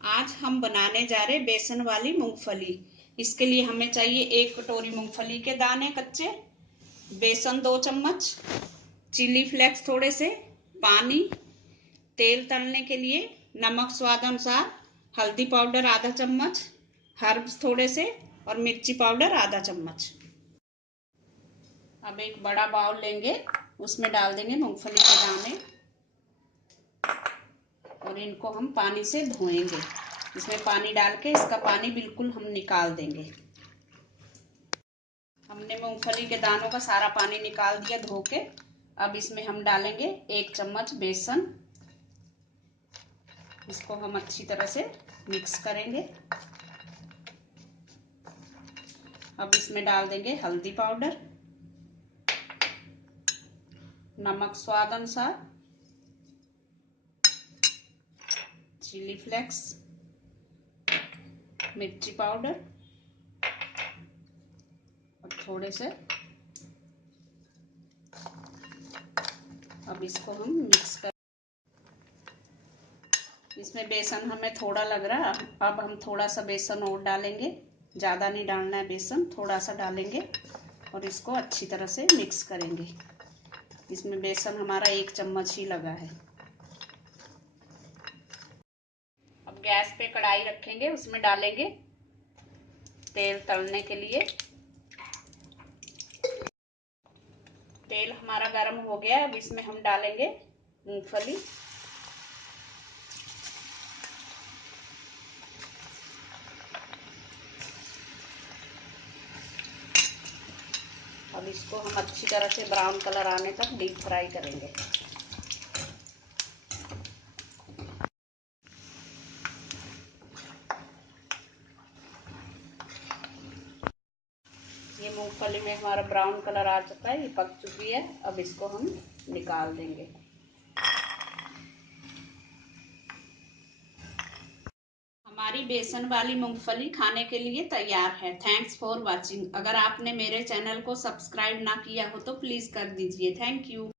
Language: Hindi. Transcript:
आज हम बनाने जा रहे बेसन वाली मूंगफली। इसके लिए हमें चाहिए 1 कटोरी मूंगफली के दाने कच्चे, बेसन 2 चम्मच, चिली फ्लेक्स थोड़े से, पानी, तेल तलने के लिए, नमक स्वाद अनुसार, हल्दी पाउडर आधा चम्मच, हर्ब्स थोड़े से और मिर्ची पाउडर आधा चम्मच। अब एक बड़ा बाउल लेंगे, उसमें डाल देंगे मूंगफली के दाने और इनको हम पानी से धोएंगे। इसमें पानी डाल के इसका पानी बिल्कुल हम निकाल देंगे। हमने मूंगफली के दानों का सारा पानी निकाल दिया धो के। अब इसमें हम डालेंगे 1 चम्मच बेसन। इसको हम अच्छी तरह से मिक्स करेंगे। अब इसमें डाल देंगे हल्दी पाउडर, नमक स्वाद अनुसार, चिली फ्लेक्स, मिर्ची पाउडर और थोड़े से। अब इसको हम मिक्स कर, इसमें बेसन हमें थोड़ा लग रहा है। अब हम थोड़ा सा बेसन और डालेंगे, ज़्यादा नहीं डालना है बेसन, थोड़ा सा डालेंगे और इसको अच्छी तरह से मिक्स करेंगे। इसमें बेसन हमारा 1 चम्मच ही लगा है। अब गैस पे कढ़ाई रखेंगे, उसमें डालेंगे तेल तलने के लिए। तेल हमारा गर्म हो गया। अब इसमें हम डालेंगे मूंगफली। अब इसको हम अच्छी तरह से ब्राउन कलर आने तक डीप फ्राई करेंगे। ये मूंगफली में हमारा ब्राउन कलर आ चुका है, ये पक चुकी है। अब इसको हम निकाल देंगे। हमारी बेसन वाली मूंगफली खाने के लिए तैयार है। Thanks for watching. अगर आपने मेरे चैनल को सब्सक्राइब ना किया हो तो प्लीज कर दीजिए। Thank you.